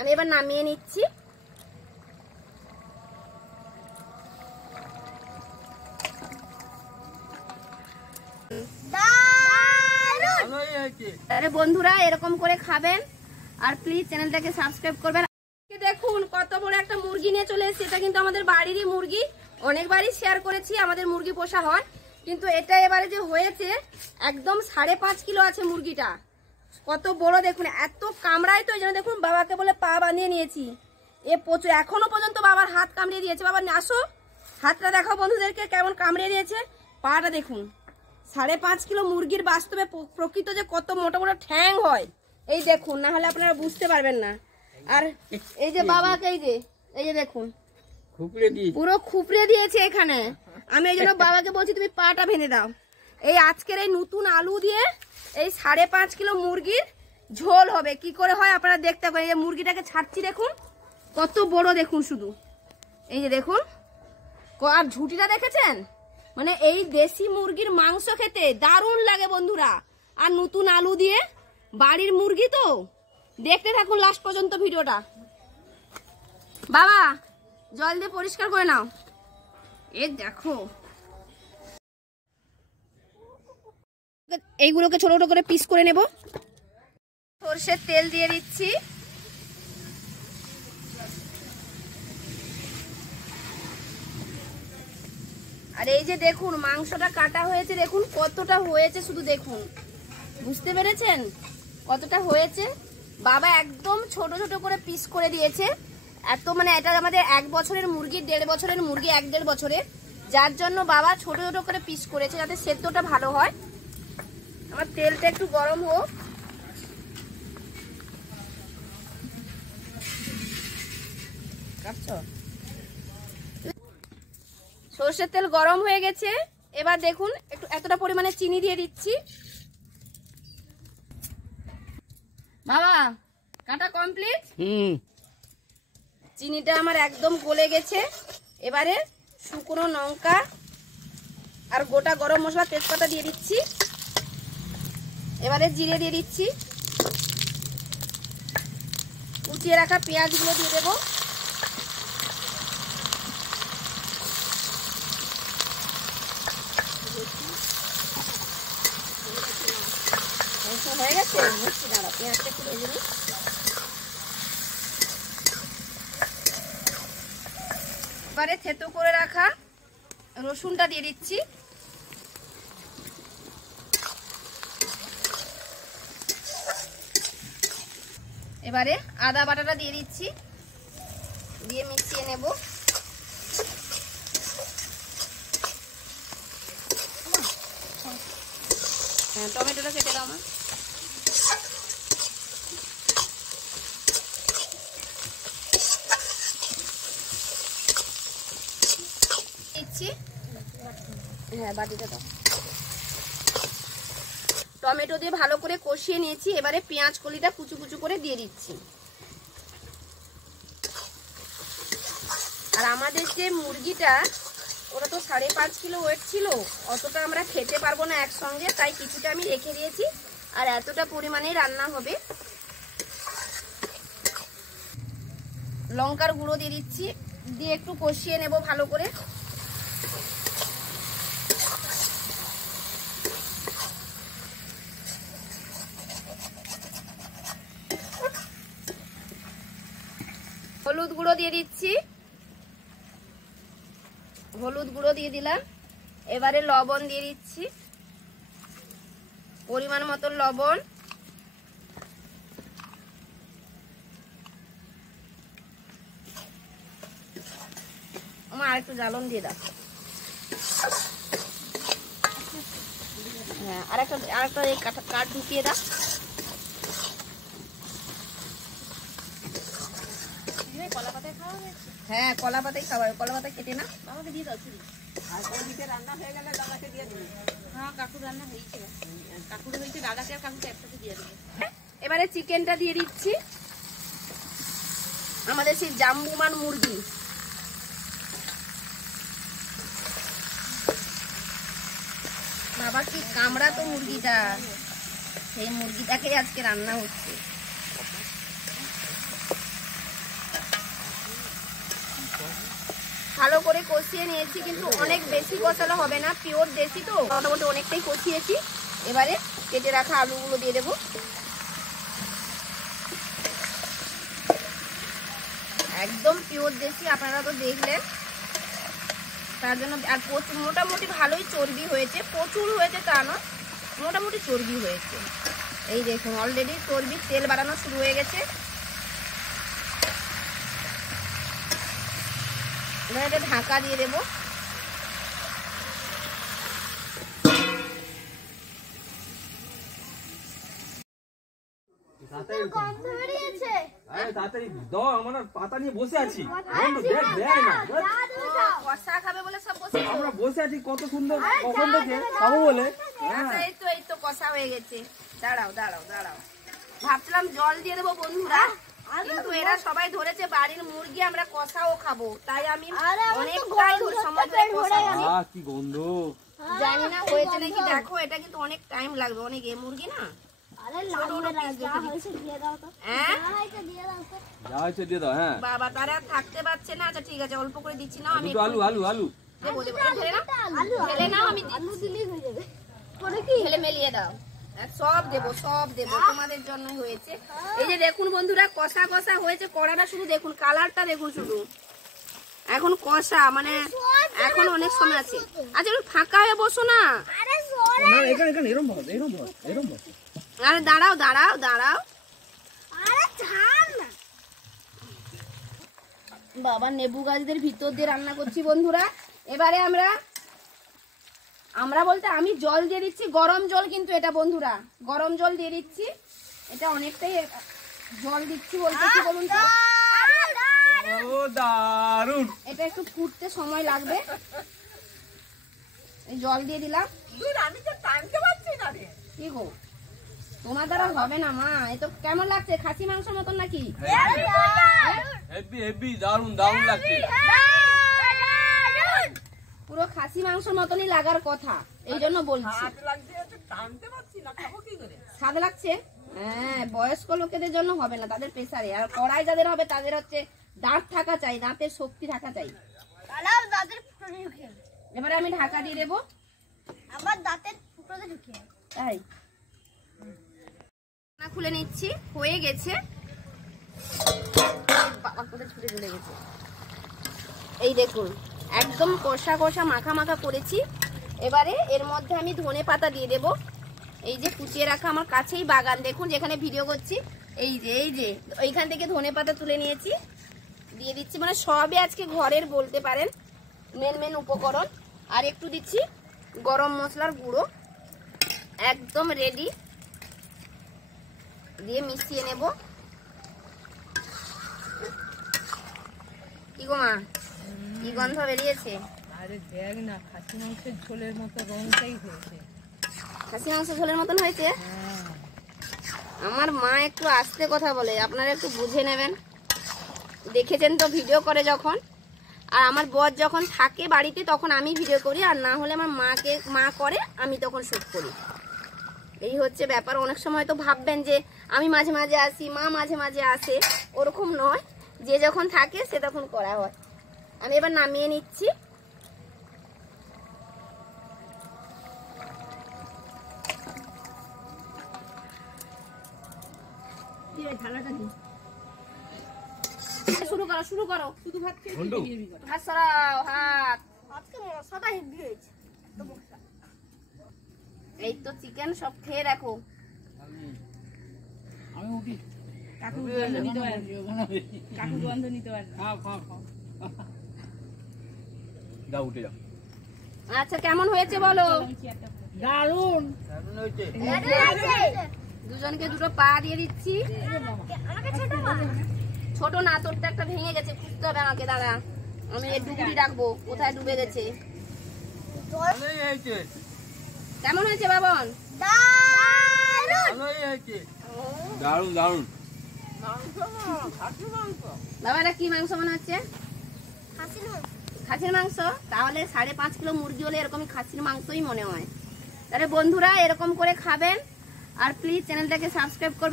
আমি এবার নামিয়ে নিচ্ছি। আরে বন্ধুরা এরকম করে খাবেন আর প্লিজ চ্যানেলটাকে সাবস্ক্রাইব করবেন। দেখুন কত বড় একটা মুরগি নিয়ে চলে এসেছে। এটা কিন্তু আমাদের বাড়িরই মুরগি, অনেকবারই শেয়ার করেছি আমাদের মুরগি পোষা হয়, কিন্তু এটা এবারে যে হয়েছে একদম 5.5 কিলো আছে মুরগিটা। কত বড় দেখুন, এত কামড়ায় তো এই জন্য দেখুন বাবাকে বলে পা বাঁধিয়ে নিয়েছি। এ প্রচুর, এখনো পর্যন্ত বাবার হাত কামড়িয়ে দিয়েছে। বাবা আসো, হাতটা দেখাও বন্ধুদেরকে কেমন কামড়িয়ে দিয়েছে। পাটা দেখুন, 5.5 কিলো মুরগির বাস্তবে প্রকৃত যে কত মোটা মোটা ঠ্যাং হয় এই দেখুন, না হলে আপনারা বুঝতে পারবেন না। আর এই যে বাবাকে এই যে দেখুন পুরো খুপড়ে দিয়েছে এখানে। আমি এই জন্য বাবাকে বলছি তুমি পাটা ভেঙে দাও। এই আজকের এই নতুন আলু দিয়ে এই 5.5 কিলো মুরগির ঝোল হবে। কি করে হয় আপনারা দেখতে পাবেন। এই মুরগিটাকে ছাড়ছি দেখুন কত বড়, দেখুন শুধু এই যে দেখুন। আর ঝুটিটা দেখেছেন, মানে এই দেশি মুরগির মাংস খেতে দারুণ লাগে বন্ধুরা। আর নতুন আলু দিয়ে বাড়ির মুরগি তো, দেখতে থাকুন লাস্ট পর্যন্ত ভিডিওটা। বাবা জল দিয়ে পরিষ্কার করে নাও। এ দেখো এইগুলোকে ছোট ছোট করে পিস করে নেব। সরষের তেল দিয়ে দিচ্ছি। আর এই যে দেখুন মাংসটা কাটা হয়েছে, দেখুন কতটা হয়েছে, শুধু দেখুন, বুঝতে পেরেছেন কতটা হয়েছে। বাবা একদম ছোট ছোট করে পিস করে দিয়েছে। এত মানে এটা আমাদের 1 বছরের মুরগি, 1.5 বছরের মুরগি, 1-1.5 বছরের, যার জন্য বাবা ছোট ছোট করে পিস করেছে যাতে সেদ্ধটা ভালো হয়। আমার তেলটা একটু গরম হোক। সরষের তেল গরম হয়ে গেছে। এবার দেখুন একটু এতটা পরিমাণে চিনি দিয়ে দিচ্ছি। বাবা কাটা কমপ্লিট। চিনিটা আমার একদম গলে গেছে। এবারে শুকনো লঙ্কা আর গোটা গরম মশলা তেজপাতা দিয়ে দিচ্ছি। এবারে জিরে দিয়ে দিচ্ছি। কুচিয়ে রাখা পেঁয়াজগুলো দিয়ে দেবো। হয়ে গেছে, দাঁড়া পেঁয়াজটা একটু ভেজে নিই। এবারে থেতো করে রাখা রসুনটা দিয়ে দিচ্ছি। এবারে আদা বাটাটা দিয়ে দিচ্ছি, দিয়ে মিশিয়ে নেব। হ্যাঁ টমেটোটা কেটে দাও আমার। হ্যাঁ বাটিটা দাও। টমেটো দিয়ে ভালো করে কষিয়ে নিয়েছি। এবারে পেঁয়াজ কলিটা কুচু কুচু করে দিয়ে দিচ্ছি। আর আমাদের যে মুরগিটা ওটা তো 5.5 কিলো ওয়েট ছিল, অতটা আমরা খেতে পারবো না একসঙ্গে, তাই কিছুটা আমি রেখে দিয়েছি। আর এতটা পরিমাণেই রান্না হবে। লঙ্কার গুঁড়ো দিয়ে দিচ্ছি, দিয়ে একটু কষিয়ে নেব ভালো করে। হলুদ গুঁড়ো দিয়ে দিচ্ছি, হলুদ গুঁড়ো দিয়ে দিলাম। এবারে লবণ দিয়ে দিচ্ছি, পরিমাণ মতো লবণ। আর একটু জ্বালন দিয়ে দাও। হ্যাঁ আরেকটা এই কাঠ ঢুকিয়ে দাও। হ্যাঁ কলা পাতাই খাওয়া, কলা পাতা কেটে না বাবাকে দিয়ে দাও। আর ওদিকে রান্না হয়ে গেলে দাদাকে দিয়ে দেবে। হ্যাঁ কাকুর রান্না হয়েছে, কাকুর হয়েছে, দাদাকে আর কাকুকে একসাথে দিয়ে দেবে। এবারে চিকেনটা দিয়ে দিচ্ছি, আমাদের সেই জাম্বুমান মুরগি। বাবা কি কামড়া তো মুরগিটা, সেই মুরগিটাকে আজকে রান্না হচ্ছে। ভালো করে কষিয়ে নিয়েছি, কিন্তু অনেক বেশি কষানো হবে না, পিওর দেশি তো মোটামুটি অনেকটাই কষিয়েছি। এবারে কেটে রাখা আলুগুলো দিয়ে দেবো। একদম পিওর দেশি, আপনারা তো দেখলেন। তার জন্য আর মোটামুটি ভালোই চর্বি হয়েছে, প্রচুর হয়েছে তা না, মোটামুটি চর্বি হয়েছে। এই দেখুন অলরেডি চর্বি তেল বাড়ানো শুরু হয়ে গেছে। এবার এটা ঢাকা দিয়ে দেবো। পাতা নিয়ে বসে আছি, কষা খাবে বলে সব বসে আমরা বসে আছি, কত সুন্দর কখন থেকে খাবো বলে। এই তো কষা হয়ে গেছে। দাঁড়াও দাঁড়াও দাঁড়াও, ভাবছিলাম জল দিয়ে দেবো বন্ধুরা, কিন্তু এরা সবাই ধরেছে বাড়ির মুরগি আমরা কষাও খাবো, তাই আমি অনেকটাই সময় ধরে কষাচ্ছি। কি গন্ধ, জানি না হয়েছে নাকি। দেখো এটা কিন্তু অনেক টাইম লাগবে, অনেক এ মুরগি না। বাবা তারা থাকতে পারছে না। আচ্ছা ঠিক আছে, অল্প করে দিচ্ছি না আমি। আলু আলু আলু ঢেলে নাও, আমি ঢেলে মেলিয়ে দাও। সব দেবো সব দেবো, তোমাদের জন্য হয়েছে। এই যে দেখুন বন্ধুরা, কষা কষা হয়েছে, কড়াটা শুধু দেখুন, কালারটা দেখুন শুধু। এখন কষা মানে এখন অনেক সময় আছে। আচ্ছা একটু ফাঁকা হয়ে বসো না। আরে দাঁড়াও দাঁড়াও দাঁড়াও, বাবা নেবু গাছদের ভিতর দিয়ে রান্না করছি বন্ধুরা। এবারে আমরা বলতে আমি জল দিয়ে দিচ্ছি, গরম জল কিন্তু এটা বন্ধুরা, গরম জল দিয়ে দিচ্ছি। এটা অনেকটাই জল দিচ্ছি বলতে, কি বলুন তো, এটা একটু ফুটতে সময় লাগবে। এই জল দিয়ে দিলাম। কি গো তোমার দ্বারা হবে না মা, এ তো কেমন লাগছে, খাসি মাংসের মতন নাকি? দারুন দারুন লাগছে, পুরো খাসি মাংসের মতনই লাগার কথা, এই জন্য বলছি। স্বাদ লাগছে? হ্যাঁ, বয়স্ক লোকেদের জন্য হবে না, তাদের প্রেসারে। আর কড়াই যাদের হবে তাদের হচ্ছে দাঁত থাকা চাই, দাঁতের শক্তি থাকা চাই। এবারে আমি ঢাকা দিয়ে দেবো। আমার দাঁতের ফুটোতে ঢুকিয়ে তাই খুলে নিচ্ছি, হয়ে গেছে। বাবা কোথায় ছুটে চলে গেছে। এই দেখুন একদম কষা কষা মাখা মাখা করেছি। এবারে এর মধ্যে আমি ধনে পাতা দিয়ে দেব। এই যে কুচিয়ে রাখা আমার কাছেই বাগান, দেখুন যেখানে ভিডিও করছি, এই যে ওইখান থেকে ধনে পাতা তুলে নিয়েছি, দিয়ে দিচ্ছি। মানে সবই আজকে ঘরের বলতে পারেন, মেন উপকরণ। আর একটু দিচ্ছি গরম মশলার গুঁড়ো, একদম রেডি, দিয়ে মিশিয়ে নেব। কি গো মা, কি গন্ধ বেরিয়েছে? আরে দেখ না, খাসি মাংসের ঝোলের মতো রংটাই হয়েছে। খাসি মাংসের ঝোলের মতন হয়েছে? আমার মা একটু আস্তে কথা বলে, আপনারা একটু বুঝে নেবেন। দেখেছেন তো ভিডিও করে যখন, আর আমার বর যখন থাকে বাড়িতে তখন আমি ভিডিও করি, আর না হলে আমার মা করে, আমি তখন শুট করি। এই হচ্ছে ব্যাপার। অনেক সময় তো ভাববেন যে আমি মাঝে মাঝে আসি, মা মাঝে মাঝে আসে, ওরকম নয়, যে যখন থাকে সে তখন করা হয়। আমি এবার নামিয়ে নিচ্ছি। শুরু করো শুধু ভাত হাত সরাও, হাত। এই তো চিকেন সব খেয়ে দেখো। আচ্ছা কেমন হয়েছে বলো? দারুন দুজনকে দুটো পা দিয়ে দিচ্ছি। ছোট না, তোরটা একটা ভেঙে গেছে, খুঁজতে হবে আমাকে। দাঁড়া, আমি ডুবুরি রাখবো, কোথায় ডুবে গেছে। কেমন হয়েছে বাবন? দারুন দারুন। বাবা এটা কি মাংস মনে হচ্ছে? খাসির মাংস। তাহলে 5.5 কিলো মুরগি হলে এরকমই খাসির মাংসই মনে হয়। তাহলে বন্ধুরা এরকম করে খাবেন, আর প্লিজ চ্যানেলটাকে সাবস্ক্রাইব করবেন।